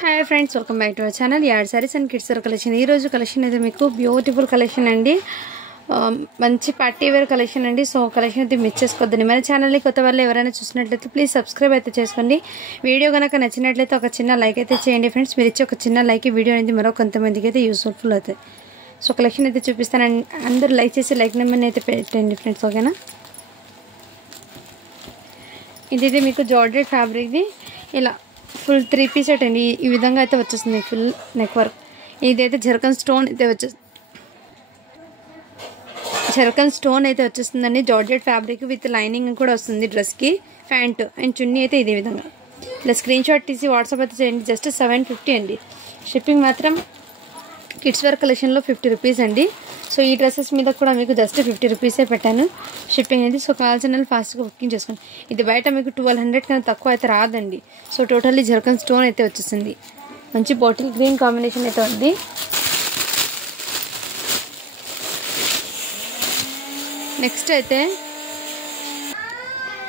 Hi friends welcome back to our channel यार sarees and kids collection collection అయితే మీకు beautiful collection అండి మంచి పార్టీ వేర్ కలెక్షన్ అండి సో కలెక్షన్ అయితే మిస్ చేసుకోవద్దండి మన ఛానల్ ని కొత్త వాళ్ళు ఎవరైనా చూసినట్లయితే ప్లీజ్ సబ్స్క్రైబ్ అయితే చేసుకోండి వీడియో గనుక నచ్చినట్లయితే ఒక చిన్న లైక్ అయితే చేయండి ఫ్రెండ్స్ మీరు ఇచ్చే ఒక చిన్న లైక్ ఈ వీడియో అనేది మరో కొంతమందికి అయితే యూస్ఫుల్ అవుతుంది సో కలెక్షన్ అయితే చూపిస్తాను అందరూ లైక్ చేసి లైక్ నెంబర్ అయితే పెట్టండి ఫ్రెండ్స్ ఓకేనా ఇదైతే మీకు జార్జెట్ ఫ్యాబ్రిక్ ది ఇలా ఫుల్ 3 పీస్ సెట్ అండి ఈ విధంగా అయితే వచ్చేస్తుంది ఫుల్ నెక్ వర్క్ ఇదైతే జర్కన్ స్టోన్ అయితే వచ్చేస్తుందండి జార్జెట్ ఫ్యాబ్రిక్ విత్ లైనింగ్ కూడా వస్తుంది డ్రెస్ కి ప్యాంట్ అండ్ చున్నీ అయితే ఇదే విధంగా ఇలా స్క్రీన్ షాట్ తీసి వాట్సాప్ అయితే చేయండి జస్ట్ 750 అండి షిప్పింగ్ మాత్రం కిడ్స్ వేర్ కలెక్షన్ లో 50 రూపీస్ అండి సో ఈ డ్రెస్సెస్ మీద కూడా మీకు జస్ట్ 50 రూపీసే పెట్టాను షిప్పింగ్ అనేది సో కావాల్సిన ఫాస్ట్ గా బుకింగ్ చేసుకోండి ఇది బయట మీకు 1200 కన్నా తక్కువ అయితే రాదండి సో టోటల్లీ జర్కన్ స్టోన్ అయితే వచ్చేసింది మంచి బాటిల్ గ్రీన్ కాంబినేషన్ అయితే ఉంది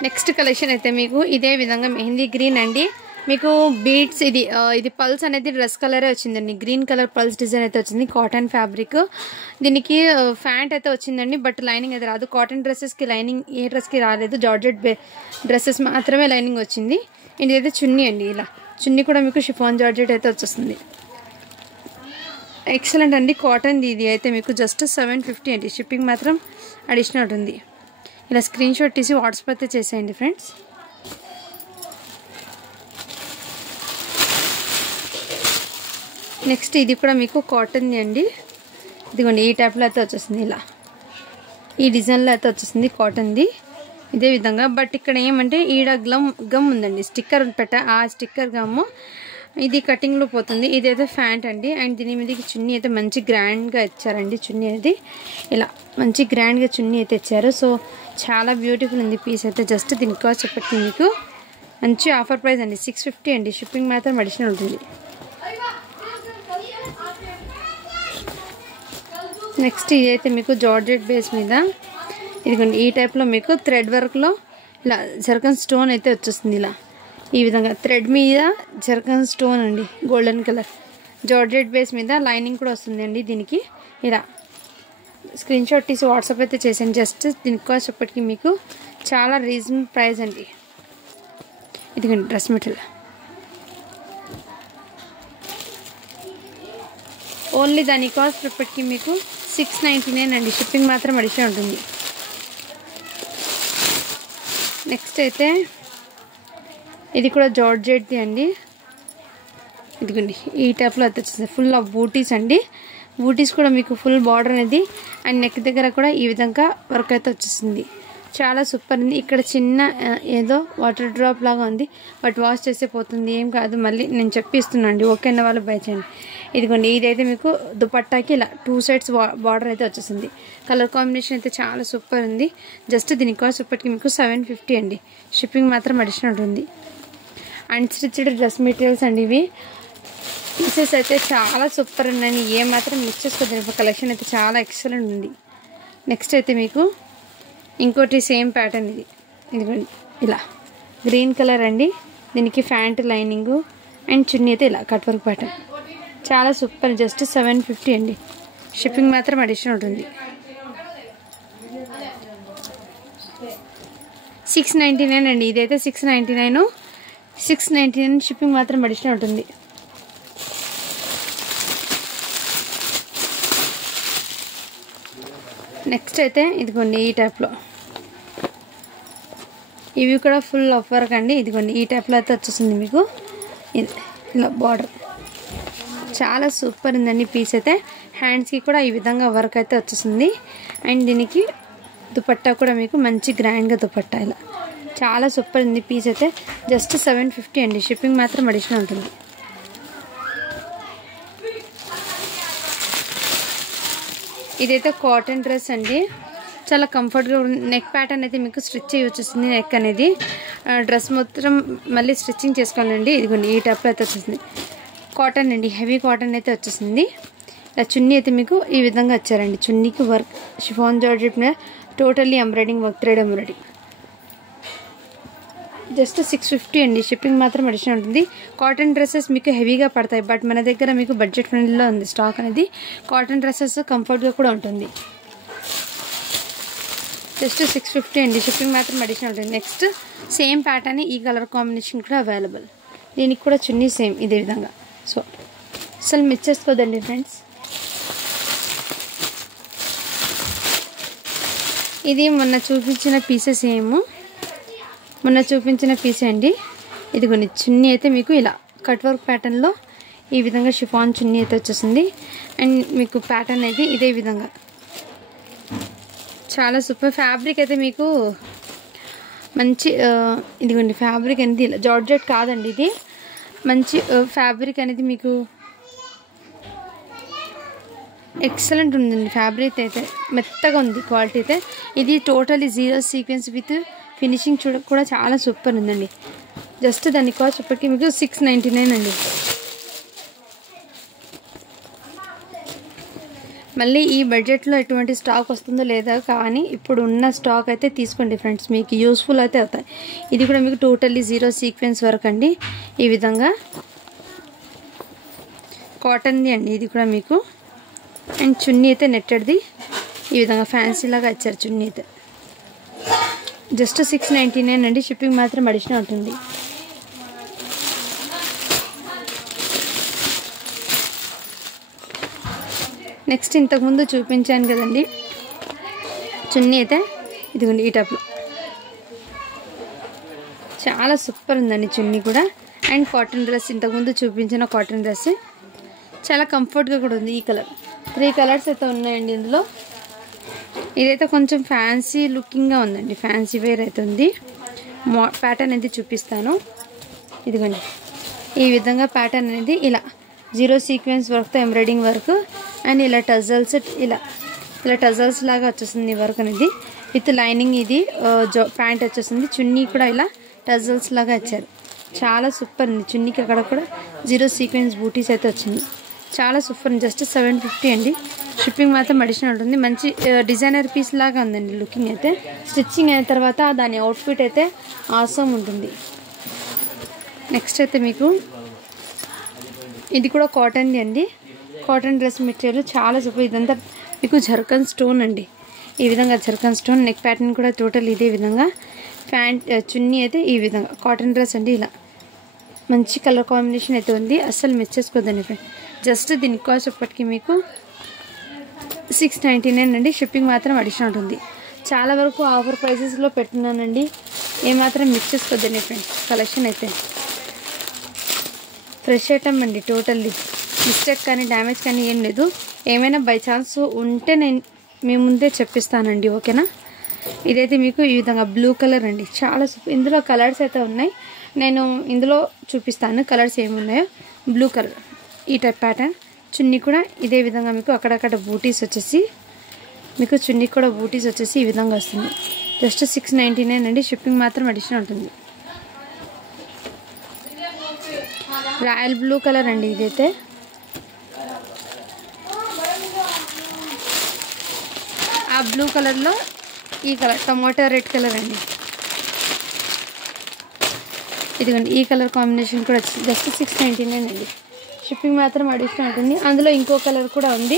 నెక్స్ట్ కలెక్షన్ అయితే మీకు ఇదే విధంగా మెహందీ గ్రీన్ అండి మీకు బీడ్స్ ఇది పల్స్ అనేది డ్రెస్ కలరే వచ్చిందండి గ్రీన్ కలర్ పల్స్ డిజైన్ అయితే వచ్చింది కాటన్ ఫ్యాబ్రిక్ దీనికి ఫ్యాంట్ అయితే వచ్చిందండి బట్ లైనింగ్ అయితే రాదు కాటన్ డ్రెస్సెస్ కి లైనింగ్ ఏ డ్రెస్ కి రాలేదు జార్జెట్ డ్రెస్సెస్ మాత్రమే లైనింగ్ వచ్చింది ఇదైతే చున్నీ అండి ఇలా చున్నీ కూడా మీకు షిఫాన్ జార్జెట్ అయితే వచ్చేస్తుంది ఎక్సలెంట్ అండి కాటన్ ఇది అయితే మీకు జస్ట్ 750 అండి షిప్పింగ్ మాత్రం అడిషనల్ ఉంటుంది ఇలా స్క్రీన్ షాట్ తీసి వాట్సాప్ అయితే చేసేయండి ఫ్రెండ్స్ నెక్స్ట్ ఇది కూడా మీకు కాటన్ ది అండి ఇదిగోండి ఈ టైప్లో అయితే వచ్చేస్తుంది ఇలా ఈ డిజైన్లో అయితే వచ్చేస్తుంది కాటన్ ది ఇదే విధంగా బట్ ఇక్కడ ఏమంటే ఈడ గమ్ ఉందండి స్టిక్కర్ ఆ స్టిక్కర్ గమ్ ఇది కటింగ్లో పోతుంది ఇదైతే ఫ్యాంట్ అండి అండ్ దీని మీదకి చున్నీ అయితే మంచి గ్రాండ్గా ఇచ్చారండి చున్నీ అనేది ఇలా మంచి గ్రాండ్గా చున్నీ అయితే ఇచ్చారు సో చాలా బ్యూటిఫుల్ ఉంది పీస్ అయితే జస్ట్ దీని కాస్ట్ చెప్పండి మీకు మంచి ఆఫర్ ప్రైస్ అండి 650 అండి షిప్పింగ్ మాత్రం అడిషనల్ ఉంటుంది నెక్స్ట్ ఇదైతే మీకు జార్జెట్ బేస్ మీద ఇదిగోండి ఈ టైప్లో మీకు థ్రెడ్ వర్క్లో ఇలా జర్కన్ స్టోన్ అయితే వచ్చేస్తుంది ఇలా ఈ విధంగా థ్రెడ్ మీద జర్కన్ స్టోన్ అండి గోల్డెన్ కలర్ జార్జెట్ బేస్ మీద లైనింగ్ కూడా వస్తుంది అండి దీనికి ఇలా స్క్రీన్ షాట్ తీసి వాట్సాప్ అయితే చేసాను జస్ట్ దీనికి కాస్ట్ చెప్పటికి మీకు చాలా రీజనబుల్ ప్రైస్ అండి ఇదిగోండి డ్రెస్ మెటీరియల్ ఓన్లీ దాని కాస్ట్ ఇప్పటికి మీకు 699 అండి షిప్పింగ్ మాత్రం అడిషనల్ ఉంటుంది నెక్స్ట్ అయితే ఇది కూడా జార్జెట్ది అండి ఇదిగోండి ఈ టైప్లో అయితే వచ్చేస్తుంది ఫుల్ ఆఫ్ బూటీస్ అండి బూటీస్ కూడా మీకు ఫుల్ బార్డర్ అనేది అండ్ నెక్ దగ్గర కూడా ఈ విధంగా వర్క్ అయితే వచ్చేస్తుంది చాలా సూపర్ ఉంది ఇక్కడ చిన్న ఏదో వాటర్ డ్రాప్ లాగా ఉంది బట్ వాష్ చేస్తే పోతుంది ఏం కాదు మళ్ళీ నేను చెప్పిస్తున్నాను అండి ఓకే అన్న వాళ్ళు బై చేయండి ఇదిగోండి ఇదైతే మీకు దుపట్టాకి ఇలా 2 సైడ్స్ బార్డర్ అయితే వచ్చేసింది కలర్ కాంబినేషన్ అయితే చాలా సూపర్ ఉంది జస్ట్ దీని కాస్ట్ ఇప్పటికి మీకు 750 అండి షిప్పింగ్ మాత్రం అడిషనల్ ఉంటుంది అన్స్టిచ్డ్ డ్రెస్ మెటీరియల్స్ అండి ఇవి పీసెస్ అయితే చాలా సూపర్ ఉన్నాయి ఏ మాత్రం మిస్ చేసుకోవద్దు కలెక్షన్ అయితే చాలా ఎక్సలెంట్ ఉంది నెక్స్ట్ అయితే మీకు ఇంకోటి సేమ్ ప్యాటర్న్ ఇదిగోండి ఇలా గ్రీన్ కలర్ అండి దీనికి ఫ్యాంట్ లైనింగ్ అండ్ చున్నీ అయితే ఇలా కట్ వర్క్ ప్యాటర్న్ చాలా సూపర్ జస్ట్ 750 అండి షిప్పింగ్ మాత్రం అడిషనల్ ఉంటుంది 699 అండి ఇదైతే 699 షిప్పింగ్ మాత్రం అడిషనల్ ఉంటుంది నెక్స్ట్ అయితే ఇదిగోండి ఈ టైప్లో ఇవి కూడా ఫుల్ ఆఫ్ వర్క్ అండి ఇదిగోండి ఈ టైప్లో అయితే వచ్చేసింది మీకు ఇలా బార్డర్ చాలా సూపర్ ఉందండి పీస్ అయితే హ్యాండ్స్కి కూడా ఈ విధంగా వర్క్ అయితే వచ్చేసింది అండ్ దీనికి దుపట్టా కూడా మీకు మంచి గ్రాండ్గా దుపట్టా ఇలా చాలా సూపర్ ఉంది పీస్ అయితే జస్ట్ 750 అండి షిప్పింగ్ మాత్రం అడిషనల్ ఉంటుంది ఇదైతే కాటన్ డ్రెస్ అండి చాలా కంఫర్ట్గా నెక్ ప్యాటర్న్ అయితే మీకు స్టిచ్ చేయ వచ్చేసింది నెక్ అనేది డ్రెస్ మొత్తం మళ్ళీ స్టిచ్చింగ్ చేసుకోవాలండి ఇదిగోండి ఈ టైప్లో అయితే వచ్చేసింది కాటన్ అండి హెవీ కాటన్ అయితే వచ్చేసింది ఇలా చున్నీ అయితే మీకు ఈ విధంగా వచ్చారండి చున్నీకి వర్క్ షిఫాన్ జార్జెట్ మీద totally embroidering work thread embroidering just 650 అండి. షిప్పింగ్ మాత్రం అడిషనల్ ఉంటుంది. కాటన్ డ్రెస్సెస్ మీకు హెవీగా పడతాయి, బట్ మన దగ్గర మీకు బడ్జెట్ ఫ్రెండ్లీలో ఉంది స్టాక్ అనేది. కాటన్ డ్రెస్సెస్ కంఫర్ట్గా కూడా ఉంటుంది. జస్ట్ 650 అండి. షిప్పింగ్ మాత్రం అడిషనల్ ఉంటుంది. నెక్స్ట్ సేమ్ ప్యాటర్న్, ఈ కలర్ కాంబినేషన్ కూడా అవైలబుల్. దీనికి కూడా చున్నీ సేమ్ ఇదే విధంగా. సో అసలు మిస్ చేసుకోదండి ఫ్రెండ్స్. ఇది మొన్న చూపించిన పీసెస్ పీసే అండి. ఇదిగోండి చున్నీ అయితే మీకు ఇలా కట్ వర్క్ ప్యాటర్న్లో ఈ విధంగా షిఫాన్ చున్నీ అయితే వచ్చేసింది. అండ్ మీకు ప్యాటర్న్ అయితే ఇదే విధంగా చాలా సూపర్. ఫ్యాబ్రిక్ అయితే మీకు మంచి ఇదిగోండి ఫ్యాబ్రిక్ అనేది ఇలా జార్జెట్ కాదండి, ఇది మంచి ఫ్యాబ్రిక్ అనేది మీకు ఎక్సలెంట్ ఉందండి. ఫ్యాబ్రిక్ అయితే మెత్తగా ఉంది, క్వాలిటీ అయితే. ఇది totally zero sequence with finishing కూడా చాలా సూపర్ ఉందండి. జస్ట్ దాని కాస్ట్ ఇప్పటికీ మీకు 699 అండి. మళ్ళీ ఈ బడ్జెట్లో ఎటువంటి స్టాక్ వస్తుందో లేదా కానీ ఇప్పుడు ఉన్న స్టాక్ అయితే తీసుకోండి ఫ్రెండ్స్, మీకు యూస్ఫుల్ అయితే అవుతాయి. ఇది కూడా మీకు టోటల్లీ జీరో సీక్వెన్స్ వర్క్ అండి. ఈ విధంగా కాటన్ది అండి ఇది కూడా మీకు. అండ్ చున్నీ అయితే నెట్టెడ్ది ఈ విధంగా ఫ్యాన్సీ లాగా ఇచ్చారు చున్నీ అయితే. జస్ట్ 699 అండి. షిప్పింగ్ మాత్రం అడిషనల్ ఉంటుంది. నెక్స్ట్ ఇంతకుముందు చూపించాను కదండి చున్నీ అయితే, ఇదిగోండి ఈ టైప్లో చాలా సూపర్ ఉందండి చున్నీ కూడా. అండ్ కాటన్ డ్రెస్, ఇంతకుముందు చూపించిన కాటన్ డ్రెస్ చాలా కంఫర్ట్గా కూడా ఉంది. ఈ కలర్ 3 కలర్స్ అయితే ఉన్నాయండి ఇందులో. ఇదైతే కొంచెం ఫ్యాన్సీ లుకింగ్గా ఉందండి, ఫ్యాన్సీ వేర్ అయితే ఉంది. ప్యాటర్న్ అనేది చూపిస్తాను. ఇదిగోండి ఈ విధంగా ప్యాటర్న్ అనేది ఇలా జీరో సీక్వెన్స్ వర్క్తో ఎంబ్రాయిడింగ్ వర్క్ అండ్ ఇలా టజల్స్ ఇలా టజల్స్ లాగా వచ్చేస్తుంది వర్క్ అనేది విత్ లైనింగ్. ఇది ప్యాంట్ వచ్చేసింది. చున్నీ కూడా ఇలా టజల్స్ లాగా ఇచ్చారు. చాలా సూపర్ ఉంది. చున్నీకి అక్కడ కూడా జీరో సీక్వెన్స్ బూటీస్ అయితే వచ్చింది. చాలా సూపర్. జస్ట్ 750 అండి. షిప్పింగ్ మాత్రం అడిషనల్ ఉంటుంది. మంచి డిజైనర్ పీస్ లాగా ఉందండి లుకింగ్ అయితే. స్టిచ్చింగ్ అయిన తర్వాత దాని అవుట్ఫిట్ అయితే ఆసమ్ ఉంటుంది. నెక్స్ట్ అయితే మీకు ఇది కూడా కాటన్ది అండి. కాటన్ డ్రెస్ మెటీరియల్ చాలా సూపర్. ఇదంతా మీకు జర్కన్ స్టోన్ అండి. ఈ విధంగా జర్కన్ స్టోన్. నెక్ ప్యాటర్న్ కూడా టోటల్ ఇదే విధంగా. ప్యాంట్ చున్నీ అయితే ఈ విధంగా కాటన్ డ్రెస్ అండి. ఇలా మంచి కలర్ కాంబినేషన్ అయితే ఉంది. అస్సలు మిస్ చేసుకోదండి ఫ్రెండ్. జస్ట్ దీని కాస్ట్ ఇప్పటికీ మీకు 699 అండి. షిప్పింగ్ మాత్రం అడిషనల్ ఉంటుంది. చాలా వరకు ఆఫర్ ప్రైసెస్లో పెట్టున్నానండి, ఏమాత్రం మిస్ చేసుకోదండి ఫ్రెండ్. కలెక్షన్ అయితే ఫ్రెష్ ఐటమ్ అండి. టోటల్లీ మిస్టేక్ కానీ డ్యామేజ్ కానీ ఏం లేదు. ఏమైనా బై ఛాన్స్ ఉంటే నేను మీ ముందే చెప్పిస్తానండి, ఓకేనా. ఇదైతే మీకు ఈ విధంగా బ్లూ కలర్ అండి. చాలా ఇందులో కలర్స్ అయితే ఉన్నాయి, నేను ఇందులో చూపిస్తాను కలర్స్ ఏమున్నాయో. బ్లూ కలర్ ఈ టైప్ ప్యాటర్న్. చున్నీ కూడా ఇదే విధంగా మీకు అక్కడక్కడ బూటీస్ వచ్చేసి మీకు చున్నీ కూడా బూటీస్ వచ్చేసి ఈ విధంగా వస్తుంది. జస్ట్ 699 అండి. షిప్పింగ్ మాత్రం అడిషనల్ ఉంటుంది. రాయల్ బ్లూ కలర్ అండి ఇదైతే. ఆ బ్లూ కలర్లో ఈ కలర్ టమాటో రెడ్ కలర్ అండి. ఇదిగోండి ఈ కలర్ కాంబినేషన్ కూడా వచ్చింది. జస్ట్ 699 అండి. షిప్పింగ్ మాత్రం అడిషనల్ ఉంటుంది. అందులో ఇంకో కలర్ కూడా ఉంది,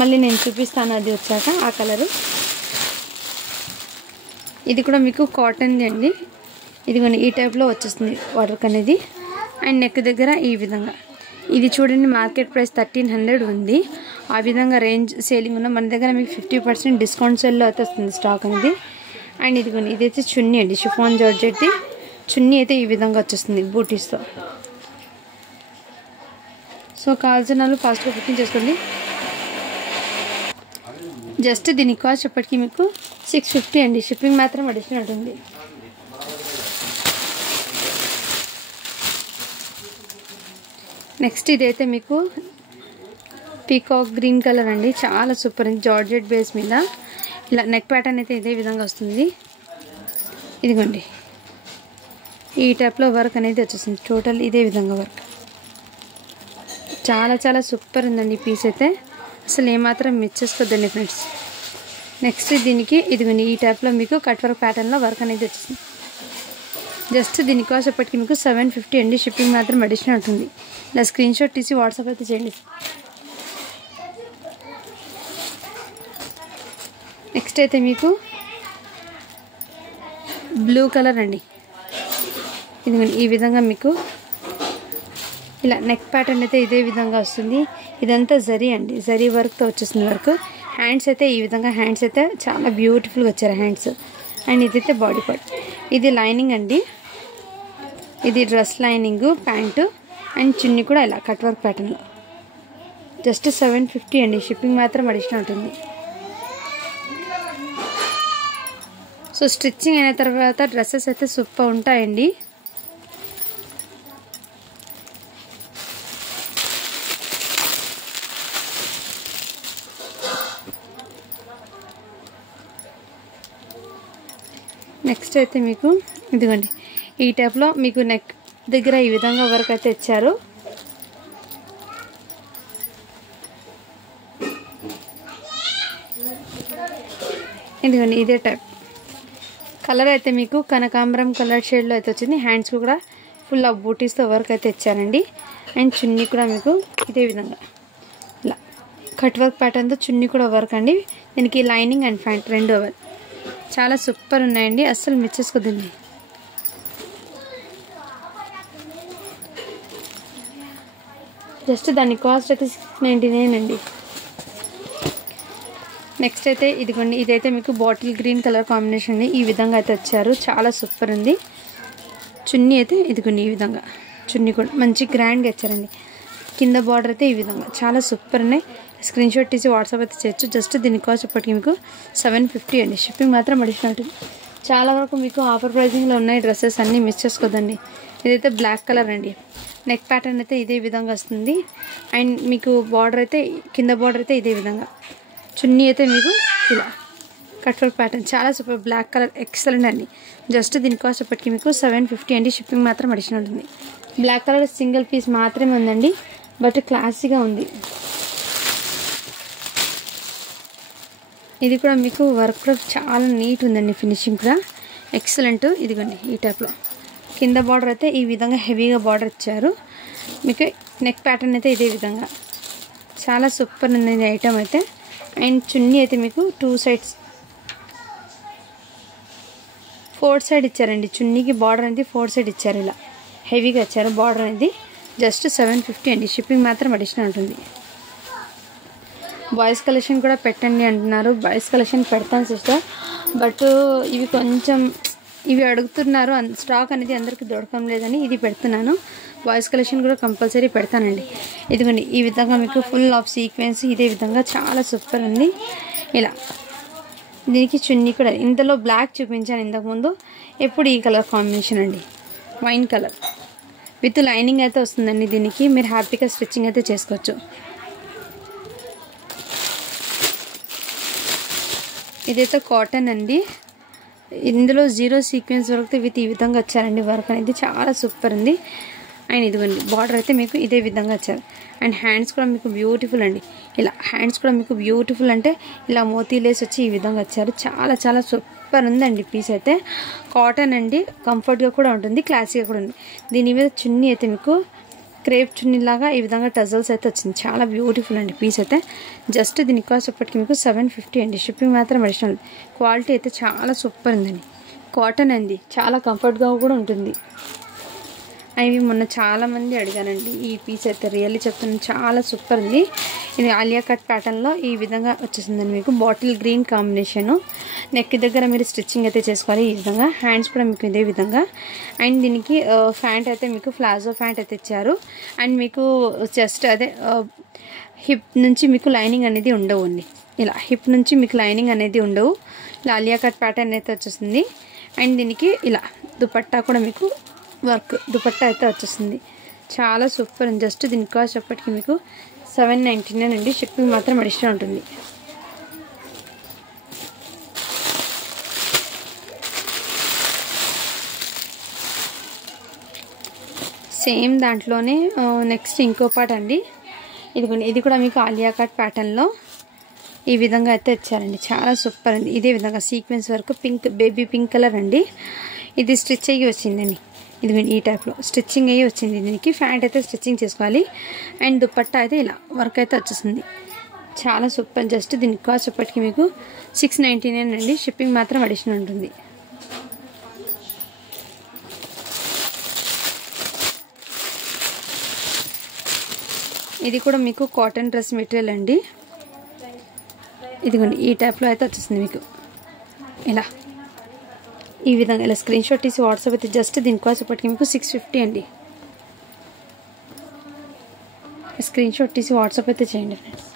మళ్ళీ నేను చూపిస్తాను అది వచ్చాక ఆ కలరు. ఇది కూడా మీకు కాటన్ది అండి. ఇదిగోండి ఈ టైప్లో వచ్చేస్తుంది వర్క్ అనేది. అండ్ నెక్ దగ్గర ఈ విధంగా. ఇది చూడండి మార్కెట్ ప్రైస్ 1300 ఉంది. ఆ విధంగా రేంజ్ సేలింగ్ ఉన్న మన దగ్గర మీకు 50% డిస్కౌంట్ సేల్లో అయితే వస్తుంది స్టాక్ అనేది. అండ్ ఇదిగోండి ఇదైతే చున్నీ అండి. షిఫాన్ జార్జెట్ది చున్నీ అయితే ఈ విధంగా వచ్చేస్తుంది బూటీస్తో. సో కావాల్సిన వాళ్ళు ఫాస్ట్గా బుకింగ్ చేసుకోండి. జస్ట్ దీని కాస్ట్ ఇప్పటికీ మీకు 650 అండి. షిప్పింగ్ మాత్రం అడిషనల్ ఉంటుంది. నెక్స్ట్ ఇదైతే మీకు పీకాక్ గ్రీన్ కలర్ అండి. చాలా సూపర్ ఉంది. జార్జెట్ బేస్ మీద ఇలా నెక్ ప్యాటర్న్ అయితే ఇదే విధంగా వస్తుంది. ఇదిగోండి ఈ టైప్లో వర్క్ అనేది వచ్చేసింది. టోటల్ ఇదే విధంగా వర్క్. చాలా చాలా సూపర్ ఉందండి ఈ పీస్ అయితే. అసలు ఏమాత్రం మిస్ చేసుకోద్దండి ఫ్రెండ్స్. నెక్స్ట్ దీనికి ఇదిగోండి ఈ టైప్లో మీకు కట్ వర్క్ ప్యాటర్న్లో వర్క్ అనేది వచ్చేసింది. జస్ట్ దీని కాస్ట్ ఎప్పటికీ మీకు 750 అండి. షిప్పింగ్ మాత్రం అడిషనల్ ఉంటుంది. ఇలా స్క్రీన్ షాట్ తీసి వాట్సాప్ అయితే చేయండి. నెక్స్ట్ అయితే మీకు బ్లూ కలర్ అండి. ఇదిగోండి ఈ విధంగా మీకు ఇలా నెక్ ప్యాటర్న్ అయితే ఇదే విధంగా వస్తుంది. ఇదంతా జరీ అండి, జరీ వర్క్తో వచ్చేస్తుంది వర్క్. హ్యాండ్స్ అయితే ఈ విధంగా, హ్యాండ్స్ అయితే చాలా బ్యూటిఫుల్గా వచ్చారు హ్యాండ్స్. అండ్ ఇదైతే బాడీ పార్ట్. ఇది లైనింగ్ అండి, ఇది డ్రెస్ లైనింగ్ ప్యాంటు అండ్ చున్నీ కూడా ఇలా కట్ వర్క్ ప్యాటర్న్లో. జస్ట్ 750 అండి. షిప్పింగ్ మాత్రం అడిషనల్ ఉంటుంది. సో స్టిచ్చింగ్ అయిన తర్వాత డ్రెస్సెస్ అయితే సూపర్ ఉంటాయండి. నెక్స్ట్ అయితే మీకు ఇదిగోండి ఈ టైప్లో మీకు నెక్ దగ్గర ఈ విధంగా వర్క్ అయితే ఇచ్చారు. ఇదిగోండి ఇదే టైప్ కలర్ అయితే మీకు కనకాంబరం కలర్ షేడ్లో అయితే వచ్చింది. హ్యాండ్స్ కూడా ఫుల్ ఆఫ్ బూటీస్తో వర్క్ అయితే ఇచ్చారండి. అండ్ చున్నీ కూడా మీకు ఇదే విధంగా ఇలా కట్ వర్క్ ప్యాటర్న్తో చున్నీ కూడా వర్క్ అండి. దీనికి లైనింగ్ అండ్ ప్యాంట్ రెండు చాలా సూపర్ ఉన్నాయండి. అస్సలు మిస్ చేసుకోదండి. జస్ట్ దాని కాస్ట్ అయితే 699 అండి. నెక్స్ట్ అయితే ఇదిగోండి ఇదైతే మీకు బాటిల్ గ్రీన్ కలర్ కాంబినేషన్ అండి. ఈ విధంగా అయితే వచ్చారు, చాలా సూపర్ ఉంది. చున్నీ అయితే ఇదిగోండి ఈ విధంగా, చున్నీ కూడా మంచి గ్రాండ్గా ఇచ్చారండి. కింద బార్డర్ అయితే ఈ విధంగా చాలా సూపర్ ఉన్నాయి. స్క్రీన్ షాట్ తీసి వాట్సాప్ అయితే చేయొచ్చు. జస్ట్ దీని కాస్ట్ ఇప్పటికి మీకు 750 అండి. షిప్పింగ్ మాత్రం అడిషనల్ ఉంటుంది. చాలా వరకు మీకు ఆఫర్ ప్రైజింగ్లో ఉన్నాయి డ్రెస్సెస్ అన్నీ మిస్ చేసుకోదండి. ఇదైతే బ్లాక్ కలర్ అండి. నెక్ ప్యాటర్న్ అయితే ఇదే విధంగా వస్తుంది. అండ్ మీకు బార్డర్ అయితే కింద బార్డర్ అయితే ఇదే విధంగా, చున్నీ అయితే మీకు ఇలా కట్ వర్క్ ప్యాటర్న్ చాలా సూపర్. బ్లాక్ కలర్ ఎక్సలెంట్ అండి. జస్ట్ దీని కాస్ట్ ఇప్పటికి మీకు 750 అండి. షిప్పింగ్ మాత్రం అడిషనల్ ఉంటుంది. బ్లాక్ కలర్ సింగిల్ పీస్ మాత్రమే ఉందండి, బట్ క్లాసీగా ఉంది. ఇది కూడా మీకు వర్క్ కూడా చాలా నీట్ ఉందండి. ఫినిషింగ్ కూడా ఎక్సలెంట్. ఇదిగోండి ఈ టైప్లో కింద బార్డర్ అయితే ఈ విధంగా హెవీగా బార్డర్ ఇచ్చారు. మీకు నెక్ ప్యాటర్న్ అయితే ఇదే విధంగా చాలా సూపర్ ఉంది ఐటమ్ అయితే. అండ్ చున్నీ అయితే మీకు 2 sides 4 side ఇచ్చారండి. చున్నీకి బార్డర్ అనేది 4 side ఇచ్చారు, ఇలా హెవీగా ఇచ్చారు బార్డర్ అనేది. జస్ట్ 750 అండి. షిప్పింగ్ మాత్రం అడిషనల్ ఉంటుంది. బాయ్స్ కలెక్షన్ కూడా పెట్టండి అంటున్నారు. బాయ్స్ కలెక్షన్ పెడతాను సిస్టర్, బట్ ఇవి కొంచెం ఇవి అడుగుతున్నారు. స్టాక్ అనేది అందరికీ దొరకడం లేదని ఇది పెడుతున్నాను. బాయ్స్ కలెక్షన్ కూడా కంపల్సరీ పెడతానండి. ఇదిగోండి ఈ విధంగా మీకు ఫుల్ ఆఫ్ సీక్వెన్స్ ఇదే విధంగా చాలా సూపర్ ఉంది. ఇలా దీనికి చున్నీ కూడా ఇందులో బ్లాక్ చూపించాను ఇంతకుముందు, ఎప్పుడు ఈ కలర్ కాంబినేషన్ అండి, వైన్ కలర్ విత్ లైనింగ్ అయితే వస్తుందండి. దీనికి మీరు హ్యాపీగా స్టిచ్చింగ్ అయితే చేసుకోవచ్చు. ఇదైతే కాటన్ అండి. ఇందులో 0 సీక్వెన్స్ వరకు విత్ ఈ విధంగా వచ్చారండి. వర్క్ అనేది చాలా సూపర్ ఉంది. అండ్ ఇదిగోండి బార్డర్ అయితే మీకు ఇదే విధంగా వచ్చారు. అండ్ హ్యాండ్స్ కూడా మీకు బ్యూటిఫుల్ అండి. ఇలా హ్యాండ్స్ కూడా మీకు బ్యూటిఫుల్ అంటే ఇలా మోతీ లేస్ వచ్చి ఈ విధంగా వచ్చారు. చాలా చాలా సూపర్ ఉందండి పీస్ అయితే. కాటన్ అండి, కంఫర్ట్గా కూడా ఉంటుంది, క్లాసీగా కూడా ఉంది. దీని మీద చున్నీ అయితే మీకు క్రేప్ చున్నీలాగా ఈ విధంగా టజల్స్ అయితే వచ్చింది. చాలా బ్యూటిఫుల్ అండి పీస్ అయితే. జస్ట్ దీని కాస్ట్ ఇప్పటికి మీకు 750 అండి. షిప్పింగ్ మాత్రం అడిషనల్. క్వాలిటీ అయితే చాలా సూపర్ ఉందండి. కాటన్ అండి, చాలా కంఫర్ట్గా కూడా ఉంటుంది. అవి మొన్న చాలామంది అడిగానండి ఈ పీస్ అయితే. రియల్లీ చెప్తున్నాను, చాలా సూపర్ ఉంది. ఇది ఆలియా కట్ ప్యాటర్న్లో ఈ విధంగా వచ్చేసిందండి మీకు. Bottle green combination. నెక్ దగ్గర మీరు స్టిచ్చింగ్ అయితే చేసుకోవాలి ఈ విధంగా. హ్యాండ్స్ కూడా మీకు ఇదే విధంగా. అండ్ దీనికి ప్యాంట్ అయితే మీకు ప్లాజో ప్యాంట్ అయితే ఇచ్చారు. అండ్ మీకు జస్ట్ అదే హిప్ నుంచి మీకు లైనింగ్ అనేది ఉండవు అండి. ఇలా హిప్ నుంచి మీకు లైనింగ్ అనేది ఉండవు. ఇలా ఆలియా కట్ ప్యాటర్న్ అయితే వచ్చేసింది. అండ్ దీనికి ఇలా దుపట్టా కూడా మీకు వర్క్ దుపట్టా అయితే వచ్చేస్తుంది. చాలా సూపర్ ఉంది. జస్ట్ దీని కాస్ట్ ఎప్పటికీ మీకు 799 అండి. షిప్పింగ్ మాత్రం అడిషనల్ ఉంటుంది. సేమ్ దాంట్లోనే నెక్స్ట్ ఇంకో పార్ట్ అండి. ఇదిగోండి ఇది కూడా మీకు ఆలియా కట్ ప్యాటర్న్లో ఈ విధంగా అయితే ఇచ్చారండి. చాలా సూపర్ అండి. ఇదే విధంగా sequence work pink baby pink colour అండి. ఇది స్టిచ్ అయ్యి వచ్చిందండి. ఇది ఈ టైప్లో స్టిచ్చింగ్ అయ్యి వచ్చింది. దీనికి ప్యాంట్ అయితే స్టిచ్చింగ్ చేసుకోవాలి. అండ్ దుపట్టా అయితే ఇలా వర్క్ అయితే వచ్చేసింది. చాలా సూపర్. జస్ట్ దీని కాస్ట్ ఇప్పటికి మీకు 699 అండి. షిప్పింగ్ మాత్రం అడిషనల్ ఉంటుంది. ఇది కూడా మీకు కాటన్ డ్రెస్ మెటీరియల్ అండి. ఇదిగోండి ఈ టైప్లో అయితే వచ్చేసింది మీకు ఇలా ఈ విధంగా. ఇలా స్క్రీన్ షాట్ తీసి వాట్సాప్ అయితే జస్ట్ దీని కాస్ట్ ఇప్పటికి మీకు 650 అండి. స్క్రీన్ షాట్ తీసి వాట్సాప్ అయితే చేయండి ఫ్రెండ్స్.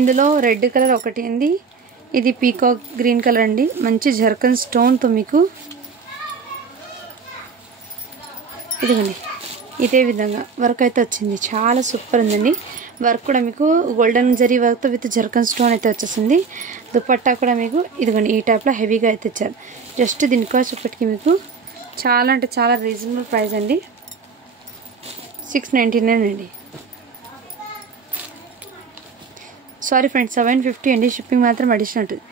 ఇందులో రెడ్ కలర్ ఒకటి అండి. ఇది పీకాక్ గ్రీన్ కలర్ అండి. మంచి జర్కన్ స్టోన్తో మీకు ఇదిగోండి ఇదే విధంగా వర్క్ అయితే వచ్చింది. చాలా సూపర్ ఉందండి. వర్క్ కూడా మీకు గోల్డెన్ జరీ వర్క్తో విత్ జర్కన్ స్టోన్ అయితే వచ్చేసింది. దుపట్టా కూడా మీకు ఇదిగోండి ఈ టైప్లో హెవీగా అయితే ఇచ్చారు. జస్ట్ దీని కాస్ట్ ఇప్పటికి మీకు చాలా అంటే చాలా రీజనబుల్ ప్రైస్ అండి. 699 అండి. సారీ ఫ్రెండ్స్ 750 అండి. షిప్పింగ్ మాత్రం అడిషనల్ ఉంటుంది.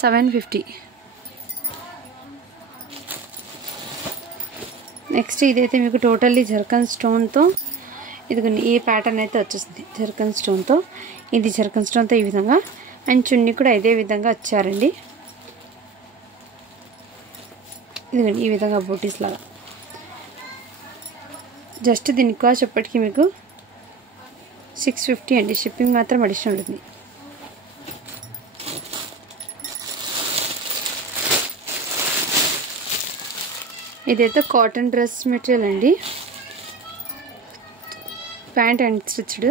750. నెక్స్ట్ ఇదైతే మీకు టోటల్లీ జర్కన్ స్టోన్తో ఇదిగోండి ఈ ప్యాటర్న్ అయితే వచ్చేసింది. జర్కన్ స్టోన్తో ఇది జర్కన్ స్టోన్తో ఈ విధంగా. అండ్ చున్నీ కూడా ఇదే విధంగా వచ్చారండి. ఇదిగోండి ఈ విధంగా బూటీస్ లాగా. జస్ట్ దీని కాస్ట్ ఎప్పటికీ మీకు 650 అండి. షిప్పింగ్ మాత్రం అడిషనల్ ఉంటుంది. ఇదైతే కాటన్ డ్రెస్ మెటీరియల్ అండి. Pant and stitched.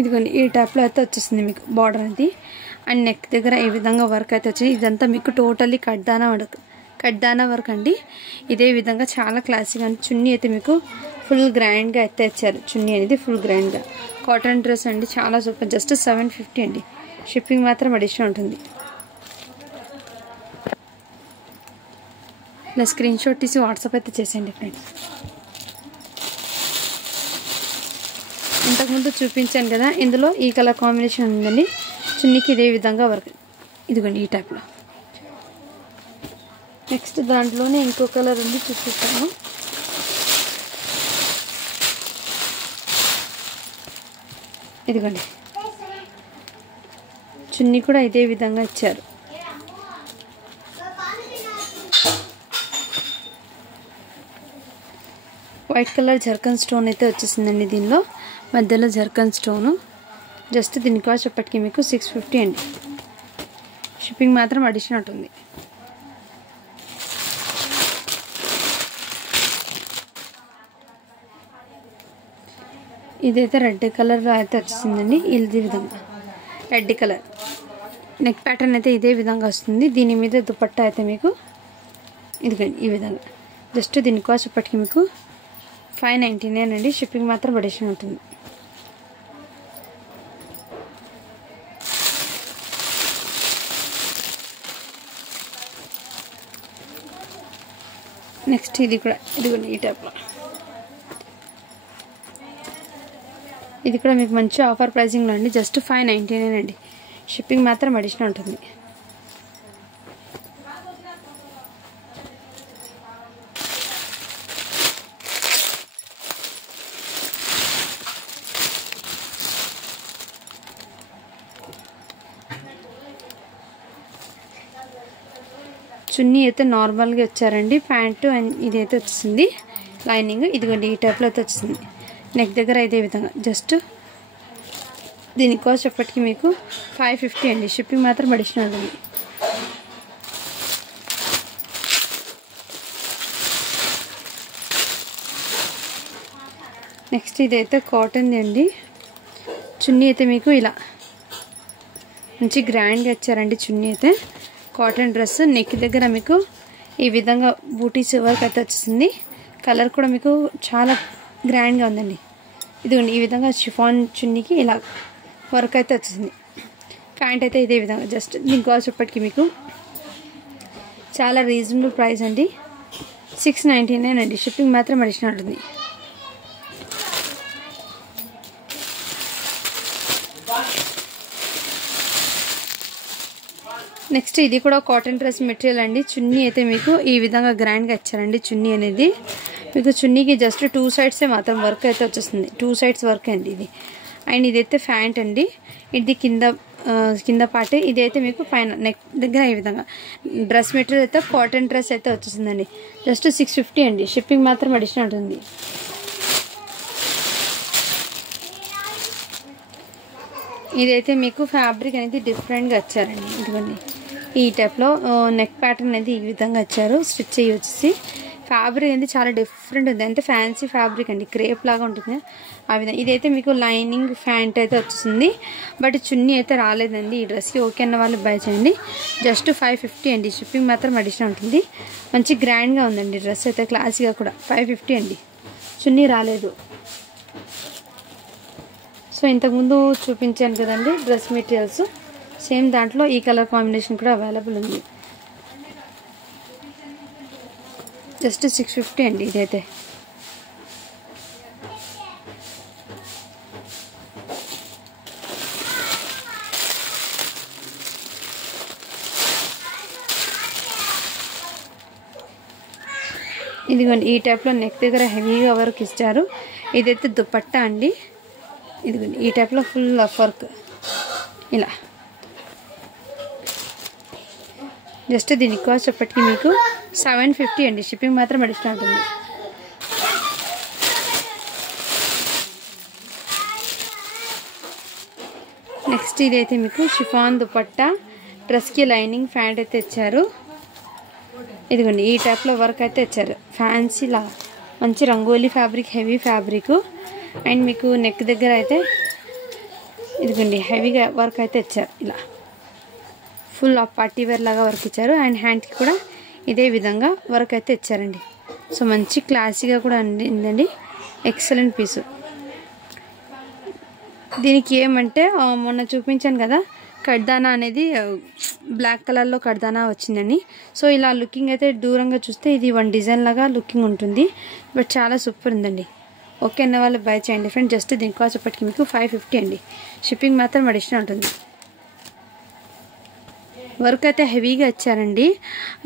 ఇదిగోండి ఈ టైప్లో అయితే వచ్చేసింది మీకు బార్డర్ అది. అండ్ నెక్ దగ్గర ఈ విధంగా వర్క్ అయితే వచ్చింది. ఇదంతా మీకు టోటల్లీ కడ్దానా వర్క్ అండి. ఇదే విధంగా చాలా క్లాసిక్ అండి. చున్నీ అయితే మీకు ఫుల్ గ్రాండ్గా అయితే ఇచ్చారు. చున్నీ అనేది ఫుల్ గ్రాండ్గా. కాటన్ డ్రెస్ అండి. చాలా సూపర్. జస్ట్ 750 అండి. షిప్పింగ్ మాత్రం అడిషనల్ ఉంటుంది. ఇలా స్క్రీన్ షాట్ తీసి వాట్సాప్ అయితే చేసేయండి ఫ్రెండ్స్. ఇంతకుముందు చూపించాను కదా, ఇందులో ఈ కలర్ కాంబినేషన్ ఉందండి. చున్నీకి ఇదే విధంగా వర్క్ ఇదిగోండి ఈ టైప్లో. నెక్స్ట్ దాంట్లోనే ఇంకో కలర్ ఉంది చూపిస్తాను. ఇదిగోండి చున్నీ కూడా ఇదే విధంగా ఇచ్చారు. వైట్ కలర్ జర్కన్ స్టోన్ అయితే వచ్చేసిందండి. దీనిలో మధ్యలో జర్కన్ స్టోను. జస్ట్ దీని కాస్ట్ ఎప్పటికీ మీకు 650 అండి. షిప్పింగ్ మాత్రం అడిషనల్ ఉంటుంది. ఇదైతే రెడ్ కలర్లో అయితే వచ్చేసిందండి. ఇది విధంగా రెడ్ కలర్ నెక్ ప్యాటర్న్ అయితే ఇదే విధంగా వస్తుంది. దీని మీద దుపట్టా అయితే మీకు ఇదిగోండి ఈ విధంగా. జస్ట్ దీని కాస్ట్ ఇప్పటికీ మీకు 599 అండి. షిప్పింగ్ మాత్రం అడిషనల్ ఉంటుంది. నెక్స్ట్ ఇది కూడా ఇదిగోండి ఈ టైప్లో. ఇది కూడా మీకు మంచి ఆఫర్ ప్రైజింగ్లో అండి. జస్ట్ 599 అండి. షిప్పింగ్ మాత్రం అడిషనల్ ఉంటుంది. చున్నీ అయితే నార్మల్గా వచ్చారండి. ప్యాంటు అండ్ ఇదైతే వచ్చింది లైనింగ్. ఇదిగోండి ఈ టైప్లో అయితే వచ్చింది. నెక్ దగ్గర ఇదే విధంగా. జస్ట్ దీని కాస్ట్ ఎప్పటికీ మీకు 550 అండి. షిప్పింగ్ మాత్రం అడిషనల్ ఉంది. నెక్స్ట్ ఇదైతే కాటన్ది అండి. చున్నీ అయితే మీకు ఇలా మంచి గ్రాండ్గా ఇచ్చారండి. చున్నీ అయితే కాటన్ డ్రెస్. నెక్ దగ్గర మీకు ఈ విధంగా బూటీస్ వర్క్ అయితే వచ్చింది. కలర్ కూడా మీకు చాలా గ్రాండ్గా ఉందండి. ఇదిగోండి ఈ విధంగా షిఫాన్ చున్నీకి ఇలా వర్క్ అయితే వచ్చింది. ప్యాంట్ అయితే ఇదే విధంగా. జస్ట్ దీని కాస్ట్ ఇప్పటికి మీకు చాలా రీజనబుల్ ప్రైస్ అండి. 699 అండి. షిప్పింగ్ మాత్రం అడిషనల్ ఉంటుంది. నెక్స్ట్ ఇది కూడా కాటన్ డ్రెస్ మెటీరియల్ అండి. చున్నీ అయితే మీకు ఈ విధంగా గ్రాండ్గా ఇచ్చారండి. చున్నీ అనేది మీకు చున్నీకి జస్ట్ 2 సైడ్సే మాత్రం వర్క్ అయితే వచ్చేస్తుంది. 2 సైడ్స్ వర్క్ అండి ఇది. అండ్ ఇదైతే ప్యాంట్ అండి. ఇది కింద పార్ట్. ఇదైతే మీకు పైన నెక్ దగ్గర ఈ విధంగా డ్రెస్ మెటీరియల్ అయితే కాటన్ డ్రెస్ అయితే వచ్చేసిందండి. జస్ట్ 650 అండి. షిప్పింగ్ మాత్రం అడిషనల్ ఉంటుంది. ఇదైతే మీకు ఫ్యాబ్రిక్ అనేది డిఫరెంట్గా వచ్చారండి. ఇదిగోండి ఈ టైప్లో నెక్ ప్యాటర్న్ అనేది ఈ విధంగా వచ్చారు. స్టిచ్ అయ్యి వచ్చేసి ఫ్యాబ్రిక్ అనేది చాలా డిఫరెంట్ ఉంది. అంటే ఫ్యాన్సీ ఫ్యాబ్రిక్ అండి. క్రేప్ లాగా ఉంటుంది ఆ విధంగా. ఇదైతే మీకు లైనింగ్ ప్యాంట్ అయితే వచ్చేసింది. బట్ చున్నీ అయితే రాలేదండి. ఈ డ్రెస్కి ఓకే అన్న వాళ్ళు బై చేయండి. జస్ట్ 550 అండి. షిప్పింగ్ మాత్రం అడిషనల్ ఉంటుంది. మంచి గ్రాండ్గా ఉందండి డ్రెస్ అయితే, క్లాసీగా కూడా. 550 అండి. చున్నీ రాలేదు. సో ఇంతకుముందు చూపించాను కదండి డ్రెస్ మెటీరియల్స్, సేమ్ దాంట్లో ఈ కలర్ కాంబినేషన్ కూడా అవైలబుల్ ఉంది. జస్ట్ 650 అండి ఇదైతే. ఇదిగోండి ఈ టైప్లో నెక్ దగ్గర హెవీగా వర్క్ ఇచ్చారు. ఇదైతే దుపట్టా అండి. ఇదిగోండి ఈ టైప్లో ఫుల్ ఆఫ్ వర్క్ ఇలా. జస్ట్ దీని కాస్ట్ చెప్పటికి మీకు 750 అండి. షిప్పింగ్ మాత్రం అడిషనల్ ఉంటుంది. నెక్స్ట్ ఇదైతే మీకు షిఫాన్ దుపట్టా, డ్రెస్కి లైనింగ్ ప్యాంట్ అయితే ఇచ్చారు. ఇదిగోండి ఈ టైప్లో వర్క్ అయితే ఇచ్చారు. ఫ్యాన్సీ లా మంచి rangoli fabric, heavy fabric. And మీకు నెక్ దగ్గర అయితే ఇదిగోండి హెవీగా వర్క్ అయితే ఇచ్చారు. ఇలా ఫుల్ ఆఫ్ పార్టీ వేర్ లాగా వర్క్ ఇచ్చారు. అండ్ హ్యాండ్కి కూడా ఇదే విధంగా వర్క్ అయితే ఇచ్చారండి. సో మంచి క్లాసీగా కూడా ఉందండి. ఎక్సలెంట్ పీసు. దీనికి ఏమంటే మొన్న చూపించాను కదా కడ్దానా అనేది బ్లాక్ కలర్లో కడ్దానా వచ్చిందని. సో ఇలా లుకింగ్ అయితే దూరంగా చూస్తే ఇది వన్ డిజైన్ లాగా లుకింగ్ ఉంటుంది. బట్ చాలా సూపర్ ఉందండి. ఓకే అన్న వాళ్ళు బై చేయండి ఫ్రెండ్. జస్ట్ దీని కాస్ట్ ఇప్పటికి మీకు 550 అండి. షిప్పింగ్ మాత్రం అడిషనల్ ఉంటుంది. వర్క్ అయితే హెవీగా ఇచ్చారండి.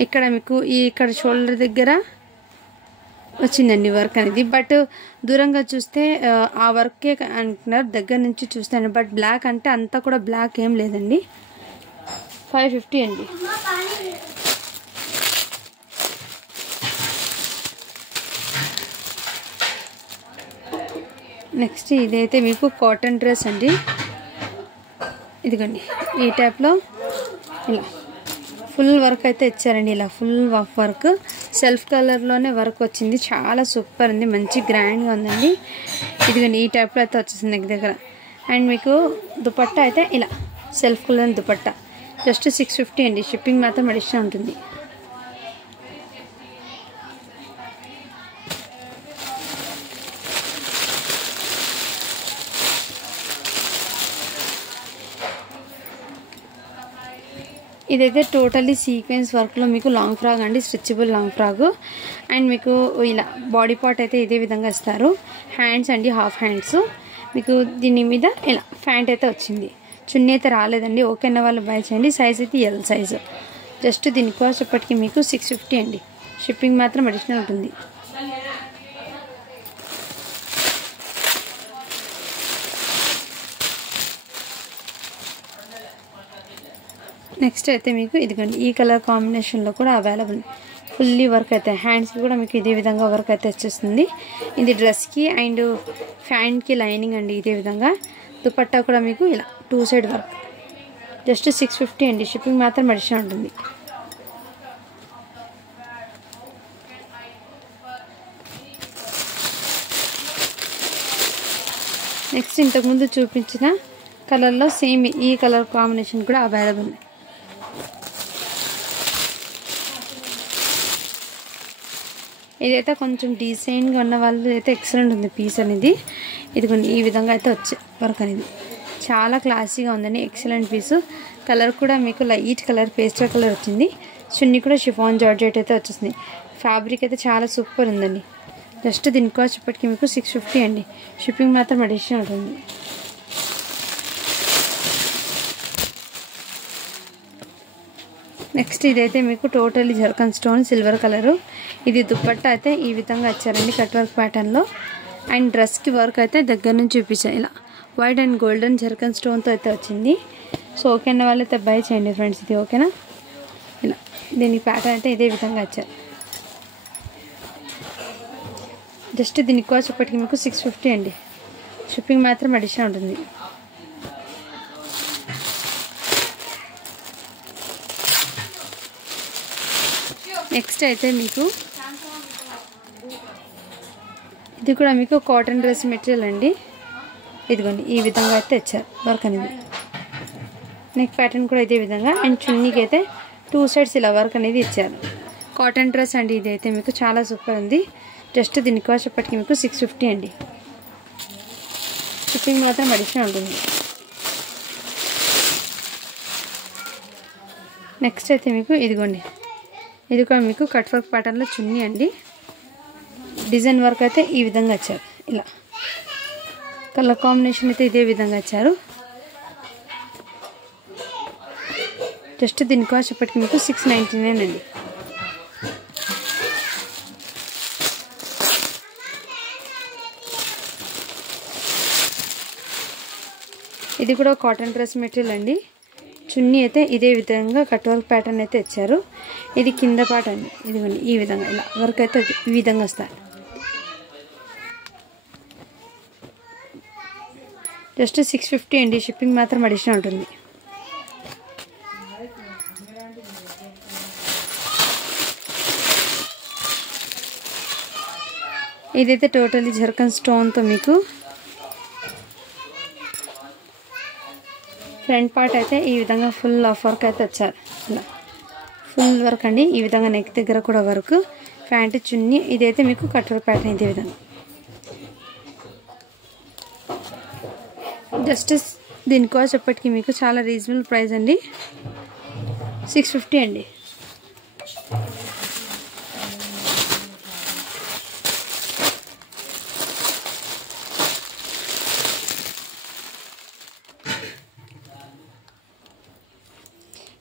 ఇక్కడ మీకు ఇక్కడ షోల్డర్ దగ్గర వచ్చిందండి వర్క్ అనేది. బట్ దూరంగా చూస్తే ఆ వర్కే అంటున్నారు, దగ్గర నుంచి చూస్తాను. బట్ బ్లాక్ అంటే అంతా కూడా బ్లాక్ ఏం లేదండి. 550 అండి. నెక్స్ట్ ఇదైతే మీకు కాటన్ డ్రెస్ అండి. ఇదిగోండి ఈ టైప్లో ఇలా ఫుల్ వర్క్ అయితే ఇచ్చారండి. ఇలా ఫుల్ వర్క్ సెల్ఫ్ కలర్లోనే వర్క్ వచ్చింది. చాలా సూపర్ ఉంది. మంచి గ్రాండ్గా ఉందండి. ఇదిగోండి ఈ టైప్లో అయితే వచ్చేసింది నెక్ దగ్గర. అండ్ మీకు దుపట్టా అయితే ఇలా సెల్ఫ్ కలర్ దుపట్టా. జస్ట్ 650 అండి. షిప్పింగ్ మాత్రం అడిషనల్ ఉంటుంది. ఇదైతే టోటల్లీ సీక్వెన్స్ వర్క్లో మీకు లాంగ్ ఫ్రాక్ అండి. Stretchable long frock. అండ్ మీకు ఇలా బాడీ పార్ట్ అయితే ఇదే విధంగా ఇస్తారు. హ్యాండ్స్ అండి, హాఫ్ హ్యాండ్స్. మీకు దీని మీద ఇలా ప్యాంట్ అయితే వచ్చింది. చున్నీ అయితే రాలేదండి. ఓకే అన్న వాళ్ళు బై చేయండి. సైజ్ అయితే ఎల్ సైజు. జస్ట్ దీని కాస్ట్ ఇప్పటికి మీకు 650 అండి. షిప్పింగ్ మాత్రం అడిషనల్ ఉంటుంది. నెక్స్ట్ అయితే మీకు ఇదిగోండి ఈ కలర్ కాంబినేషన్లో కూడా అవైలబుల్. ఫుల్లీ వర్క్ అయితే హ్యాండ్స్కి కూడా మీకు ఇదే విధంగా వర్క్ అయితే వచ్చేస్తుంది. ఇది డ్రెస్కి అండ్ ఫ్యాంట్కి లైనింగ్ అండి. ఇదే విధంగా దుపట్టా కూడా మీకు ఇలా 2 సైడ్ వర్క్. జస్ట్ 650 అండి. షిప్పింగ్ మాత్రం అడిషనల్ ఉంటుంది. నెక్స్ట్ ఇంతకుముందు చూపించిన కలర్లో సేమ్ ఈ కలర్ కాంబినేషన్ కూడా అవైలబుల్. ఇదైతే కొంచెం డిజైన్గా ఉన్న వాళ్ళు అయితే ఎక్సలెంట్ ఉంది పీస్ అనేది. ఇదిగోండి ఈ విధంగా అయితే వచ్చే వర్క్ అనేది చాలా క్లాసీగా ఉందండి. ఎక్సలెంట్ పీసు. కలర్ కూడా మీకు లైట్ కలర్, పేస్టల్ కలర్ వచ్చింది. చున్నీ కూడా షిఫాన్ జార్జెట్ అయితే వచ్చేసింది. ఫ్యాబ్రిక్ అయితే చాలా సూపర్ ఉందండి. జస్ట్ దీని కాస్ట్ ఇప్పటికి మీకు 650 అండి. షిప్పింగ్ మాత్రం అడిషనల్ ఉంటుంది. నెక్స్ట్ ఇదైతే మీకు totally zircon stone silver colour. ఇది దుపట్టా అయితే ఈ విధంగా ఇచ్చారండి కట్ వర్క్ ప్యాటర్న్లో. అండ్ డ్రెస్కి వర్క్ అయితే దగ్గర నుంచి చూపించాను ఇలా వైట్ అండ్ గోల్డెన్ జర్కన్ స్టోన్తో అయితే వచ్చింది. సో ఓకే అన్న వాళ్ళైతే బై చేయండి ఫ్రెండ్స్. ఇది ఓకేనా, ఇలా దీని ప్యాటర్న్ అయితే ఇదే విధంగా వచ్చారు. జస్ట్ దీని కాస్ట్ ఇప్పటికి మీకు 650 అండి. షిప్పింగ్ మాత్రం అడిషనల్ ఉంటుంది. నెక్స్ట్ అయితే మీకు ఇది కూడా మీకు కాటన్ డ్రెస్ మెటీరియల్ అండి. ఇదిగోండి ఈ విధంగా అయితే ఇచ్చారు వర్క్ అనేది. నెక్ ప్యాటర్న్ కూడా ఇదే విధంగా. అండ్ చున్నీకి అయితే 2 సైడ్స్ ఇలా వర్క్ అనేది ఇచ్చారు. కాటన్ డ్రెస్ అండి ఇది అయితే మీకు చాలా సూపర్ ఉంది. జస్ట్ దీని కాస్ట్ ఇప్పటికి మీకు 650 అండి. షిప్పింగ్ మాత్రం అడిషనల్ ఉంటుంది. నెక్స్ట్ అయితే మీకు ఇదిగోండి ఇది కూడా మీకు కట్ వర్క్ ప్యాటర్న్లో చున్నీ అండి. డిజైన్ వర్క్ అయితే ఈ విధంగా వచ్చారు. ఇలా కలర్ కాంబినేషన్ అయితే ఇదే విధంగా వచ్చారు. జస్ట్ దీని కాస్ట్ ఇప్పటికి మీకు 699 అండి. ఇది కూడా కాటన్ డ్రెస్ మెటీరియల్ అండి. చున్నీ అయితే ఇదే విధంగా కట్ వర్క్ ప్యాటర్న్ అయితే ఇచ్చారు. ఇది కింద పార్ట్ అండి. ఇదిగోండి ఈ విధంగా ఇలా వర్క్ అయితే ఈ విధంగా వస్తాయి. జస్ట్ 650 అండి. షిప్పింగ్ మాత్రం అడిషనల్ ఉంటుంది. ఇదైతే టోటలీ జర్కన్ స్టోన్తో మీకు ఫ్రంట్ పార్ట్ అయితే ఈ విధంగా ఫుల్ ఆఫ్ వర్క్ అయితే వచ్చారు. ఇలా ఫుల్ వర్క్ అండి. ఈ విధంగా నెక్ దగ్గర కూడా వర్క్. ప్యాంట్ చున్నీ ఇదైతే మీకు కట్ వర్క్ ప్యాటర్న్ ఇదే విధంగా. జస్ట్ దీని కాస్ట్ ఎప్పటికీ మీకు చాలా రీజనబుల్ ప్రైస్ అండి. 650 అండి.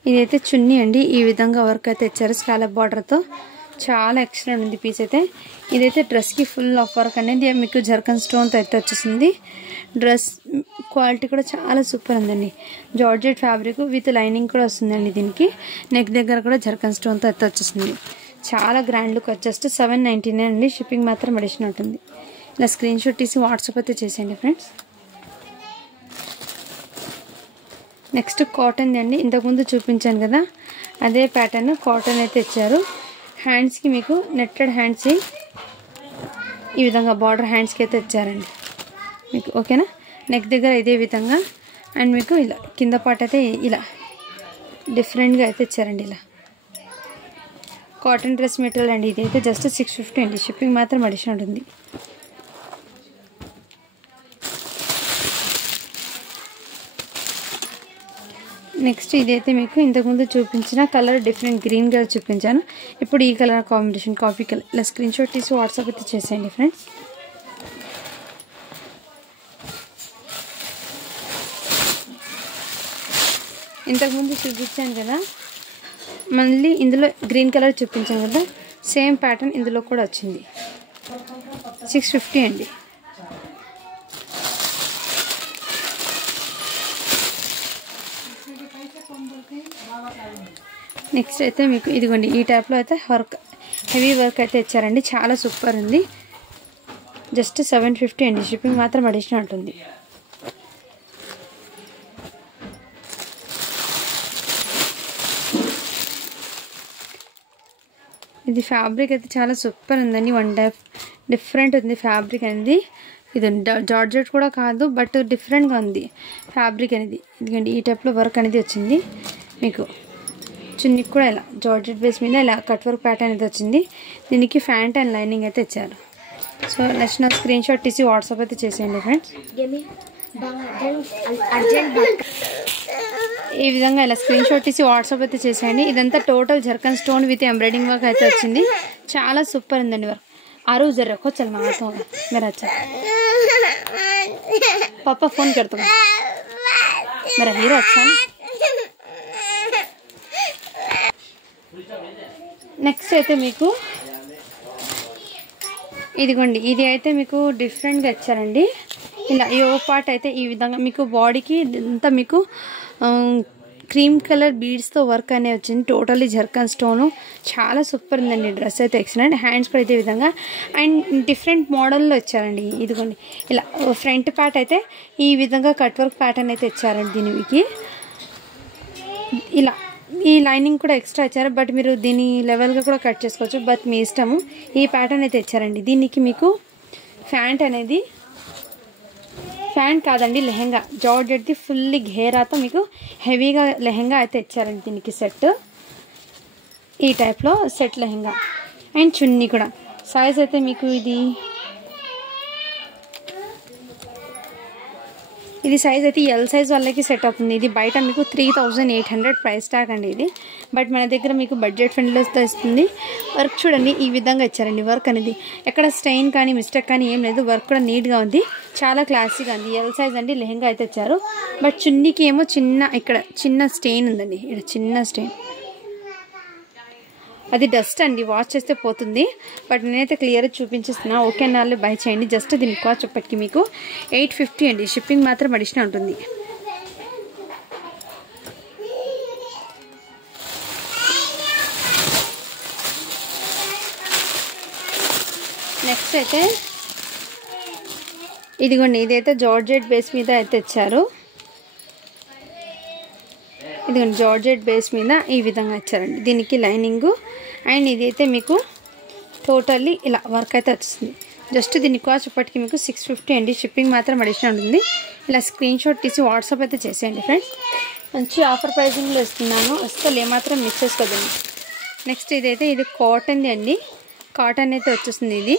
ఇదైతే చున్నీ అండి. ఈ విధంగా వర్క్ అయితే ఇచ్చారు స్కాలప్ బార్డర్తో. చాలా ఎక్సలెంట్ ఉంది పీస్ అయితే. ఇదైతే డ్రెస్కి ఫుల్ ఆఫ్ వర్క్ అనేది మీకు జర్కన్ స్టోన్తో అయితే వచ్చేసింది. డ్రెస్ క్వాలిటీ కూడా చాలా సూపర్ ఉందండి. జార్జెట్ ఫ్యాబ్రిక్ విత్ లైనింగ్ కూడా వస్తుందండి. దీనికి నెక్ దగ్గర కూడా జర్కన్ స్టోన్తో అయితే వచ్చేసింది. చాలా గ్రాండ్ లుక్. జస్ట్ 799 అండి. షిప్పింగ్ మాత్రం అడిషనల్ ఉంటుంది. ఇలా స్క్రీన్ షాట్ తీసి వాట్సాప్ అయితే చేసేయండి ఫ్రెండ్స్. నెక్స్ట్ కాటన్ అండి. ఇంతకుముందు చూపించాను కదా అదే ప్యాటర్న్ కాటన్ అయితే ఇచ్చారు. హ్యాండ్స్కి మీకు నెట్టెడ్ హ్యాండ్స్ ఈ విధంగా బార్డర్ హ్యాండ్స్కి అయితే ఇచ్చారండి మీకు. ఓకేనా, నెక్ దగ్గర ఇదే విధంగా. అండ్ మీకు ఇలా కింద పార్ట్ అయితే ఇలా డిఫరెంట్గా అయితే ఇచ్చారండి. ఇలా కాటన్ డ్రెస్ మెటీరియల్ అండి. ఇది అయితే జస్ట్ 650 అండి. షిప్పింగ్ మాత్రం అడిషనల్ ఉంటుంది. నెక్స్ట్ ఇదైతే మీకు ఇంతకుముందు చూపించిన కలర్ డిఫరెంట్ గ్రీన్ కలర్ చూపించాను. ఇప్పుడు ఈ కలర్ కాంబినేషన్ కాఫీ కలర్. ఇలా స్క్రీన్ షాట్ తీసి వాట్సాప్ అయితే చేసేయండి ఫ్రెండ్స్. ఇంతకుముందు చూపించాను కదా మళ్ళీ ఇందులో గ్రీన్ కలర్ చూపించాను కదా సేమ్ ప్యాటర్న్ ఇందులో కూడా వచ్చింది. 650 అండి. నెక్స్ట్ అయితే మీకు ఇదిగోండి ఈ టైప్లో అయితే వర్క్ హెవీ వర్క్ అయితే ఇచ్చారండి. చాలా సూపర్ ఉంది. జస్ట్ 750 అండి. షిప్పింగ్ మాత్రం అడిషనల్ ఉంటుంది. ఇది ఫ్యాబ్రిక్ అయితే చాలా సూపర్ ఉందండి. వన్ టైప్ డిఫరెంట్ ఉంది ఫ్యాబ్రిక్ అనేది. ఇది జార్జెట్ కూడా కాదు బట్ డిఫరెంట్గా ఉంది ఫ్యాబ్రిక్ అనేది. ఎందుకంటే ఈ టైప్లో వర్క్ అనేది వచ్చింది మీకు. చున్నీకి కూడా ఇలా జార్జెట్ బేస్ మీద ఇలా కట్ వర్క్ ప్యాటర్న్ అయితే వచ్చింది. దీనికి ఫ్యాంట్ అండ్ లైనింగ్ అయితే ఇచ్చారు. సో నెక్స్ట్ నా స్క్రీన్ షాట్ తీసి వాట్సాప్ అయితే చేసేయండి ఫ్రెండ్స్. ఈ విధంగా ఇలా స్క్రీన్ షాట్ తీసి వాట్సాప్ అయితే చేసేయండి. ఇదంతా total zircon stone with embroidering work అయితే వచ్చింది. చాలా సూపర్ ఉందండి వర్క్. आरू जर रखो चल मारता हूँ मेरा। अच्छा पापा फोन कर दो मेरा हीरो अच्छा है। నెక్స్ట్ అయితే మీకు ఇదిగోండి, ఇది అయితే మీకు డిఫరెంట్గా ఇచ్చారండి. ఇలా యో పార్ట్ అయితే ఈ విధంగా మీకు బాడీకి అంతా మీకు క్రీమ్ కలర్ బీడ్స్తో వర్క్ అనేది వచ్చింది. టోటల్లీ జర్కన్ స్టోను, చాలా సూపర్ ఉందండి. డ్రెస్ అయితే ఎక్సలెంట్. హ్యాండ్స్ కూడా ఇదే విధంగా అండ్ డిఫరెంట్ మోడల్లో ఇచ్చారండి. ఇదిగోండి ఇలా ఫ్రంట్ పార్ట్ అయితే ఈ విధంగా కట్ వర్క్ ప్యాటర్న్ అయితే ఇచ్చారండి. దీనికి ఇలా ఈ లైనింగ్ కూడా ఎక్స్ట్రా ఇచ్చారు, బట్ మీరు దీని లెవెల్గా కూడా కట్ చేసుకోవచ్చు, బట్ మీ ఇష్టము. ఈ ప్యాటర్న్ అయితే ఇచ్చారండి. దీనికి మీకు ప్యాంట్ అనేది, ప్యాంట్ కాదండి లెహెంగా, జార్జెట్ది ఫుల్లీ ఘేరాతో మీకు హెవీగా లెహెంగా అయితే ఇచ్చారండి. దీనికి సెట్ ఈ టైప్లో సెట్ లెహెంగా అండ్ చున్నీ కూడా. సైజ్ అయితే మీకు ఇది సైజ్ అయితే ఎల్ సైజ్ వాళ్ళకి సెట్ అవుతుంది. ఇది బయట మీకు 3800 ప్రైస్ ట్యాగ్ అండి ఇది, బట్ మన దగ్గర మీకు బడ్జెట్ ఫ్రెండ్లీతో ఇస్తుంది. వర్క్ చూడండి ఈ విధంగా ఇచ్చారండి. వర్క్ అనేది ఎక్కడ స్టెయిన్ కానీ మిస్టేక్ కానీ ఏం లేదు. వర్క్ కూడా నీట్గా ఉంది, చాలా క్లాసీగా ఉంది. ఎల్ సైజ్ అండి లెహెంగా అయితే ఇచ్చారు, బట్ చున్నీకి ఏమో ఇక్కడ చిన్న స్టెయిన్ ఉందండి. ఇక్కడ చిన్న స్టెయిన్, అది డస్ట్ అండి, వాష్ చేస్తే పోతుంది. బట్ నేనైతే క్లియర్గా చూపించేస్తున్నా. ఓకే అన్న బై చేయండి. జస్ట్ దీని కాస్ట్ చెప్పటికి మీకు 850 అండి. షిప్పింగ్ మాత్రం అడిషనల్ ఉంటుంది. నెక్స్ట్ అయితే ఇదిగోండి, ఇదైతే జార్జెట్ బేస్ మీద అయితే ఇచ్చారు. ఇదిగోండి జార్జెట్ బేస్ మీద ఈ విధంగా ఇచ్చారండి. దీనికి లైనింగు అండ్ ఇదైతే మీకు టోటల్లీ ఇలా వర్క్ అయితే వస్తుంది. జస్ట్ దీని కాస్ట్ ఇప్పటికి మీకు 650 అండి. షిప్పింగ్ మాత్రం అడిషనల్ ఉంటుంది. ఇలా స్క్రీన్ షాట్ తీసి వాట్సాప్ అయితే చేసేయండి ఫ్రెండ్స్. మంచి ఆఫర్ ప్రైజింగ్లో ఇస్తున్నాను, అసలు ఏమాత్రం మిస్ చేసుకోదండి. నెక్స్ట్ ఇదైతే ఇది కాటన్ది అండి. కాటన్ అయితే వచ్చేస్తుంది.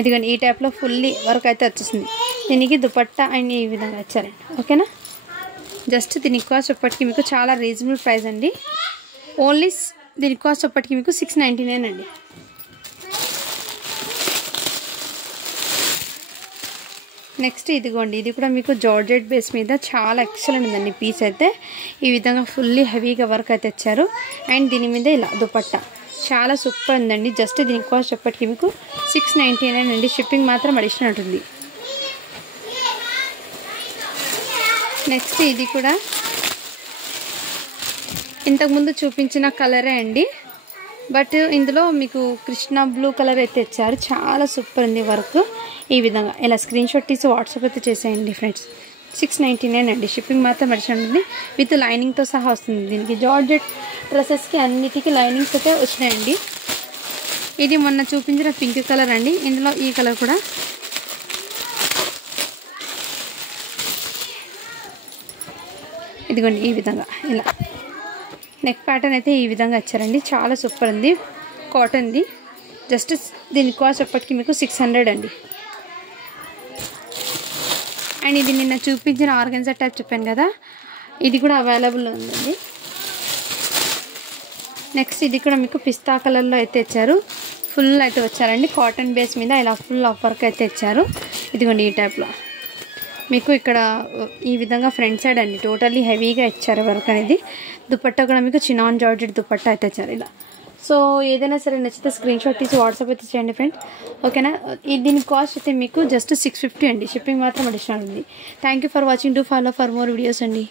ఇదిగోండి ఈ టైప్లో ఫుల్లీ వర్క్ అయితే వచ్చేస్తుంది. దీనికి దుపట్టా అండ్ ఈ విధంగా ఇచ్చారండి. ఓకేనా, జస్ట్ దీని కాస్ట్ ఇప్పటికి మీకు చాలా రీజనబుల్ ప్రైస్ అండి. ఓన్లీ దీని కాస్ట్ ఇప్పటికి మీకు 699 అండి. నెక్స్ట్ ఇదిగోండి, ఇది కూడా మీకు జార్జెట్ బేస్ మీద చాలా ఎక్సలెంట్ ఉందండి. పీస్ అయితే ఈ విధంగా ఫుల్లీ హెవీగా వర్క్ అయితే ఇచ్చారు అండ్ దీని మీద ఇలా దుపట్టా చాలా సూపర్ ఉందండి. జస్ట్ దీని కాస్ట్ ఇప్పటికి మీకు 699 అండి. షిప్పింగ్ మాత్రం అడిషనల్ ఉంటుంది. నెక్స్ట్ ఇది కూడా ఇంతకుముందు చూపించిన కలరే అండి, బట్ ఇందులో మీకు కృష్ణ బ్లూ కలర్ అయితే ఇచ్చారు. చాలా సూపర్ ఉంది వర్క్. ఈ విధంగా ఇలా స్క్రీన్ షాట్ తీసి వాట్సాప్ అయితే చేసేయండి ఫ్రెండ్స్. 699 అండి. షిప్పింగ్ మాత్రం అడిషనల్ ఉంది. విత్ లైనింగ్తో సహా వస్తుంది. దీనికి జార్జెట్ డ్రెస్సెస్కి అన్నిటికీ లైనింగ్స్ అయితే వచ్చినాయండి. ఇది మొన్న చూపించిన పింక్ కలర్ అండి. ఇందులో ఈ కలర్ కూడా ఇదిగోండి ఈ విధంగా ఇలా నెక్ ప్యాటర్న్ అయితే ఈ విధంగా ఇచ్చారండి. చాలా సూపర్ ఉంది. కాటన్ది. జస్ట్ దీని కాస్ట్ ఎప్పటికీ మీకు 600 అండి. అండ్ ఇది నిన్న చూపించిన ఆర్గన్జా టైప్ చెప్పాను కదా, ఇది కూడా అవైలబుల్ ఉందండి. నెక్స్ట్ ఇది కూడా మీకు పిస్తా కలర్లో అయితే ఇచ్చారు. ఫుల్ అయితే వచ్చారండి. కాటన్ బేస్ మీద ఇలా ఫుల్ ఆఫ్ వర్క్ అయితే ఇచ్చారు. ఇదిగోండి ఈ టైప్లో మీకు ఇక్కడ ఈ విధంగా ఫ్రంట్ సైడ్ అండి టోటల్లీ హెవీగా ఇచ్చారు వర్క్ అనేది. దుపట్టా కూడా మీకు చినాన్ జార్జెట్ దుపట్టా అయితే ఇచ్చారు ఇలా. సో ఏదైనా సరే నచ్చితే స్క్రీన్ షాట్ తీసి వాట్సాప్ అయితే చేయండి ఫ్రెండ్స్. ఓకేనా, దీని కాస్ట్ అయితే మీకు జస్ట్ 650 అండి. షిప్పింగ్ మాత్రం అడిషనల్ ఉంది. Thank you for watching. Do follow for more videos అండి.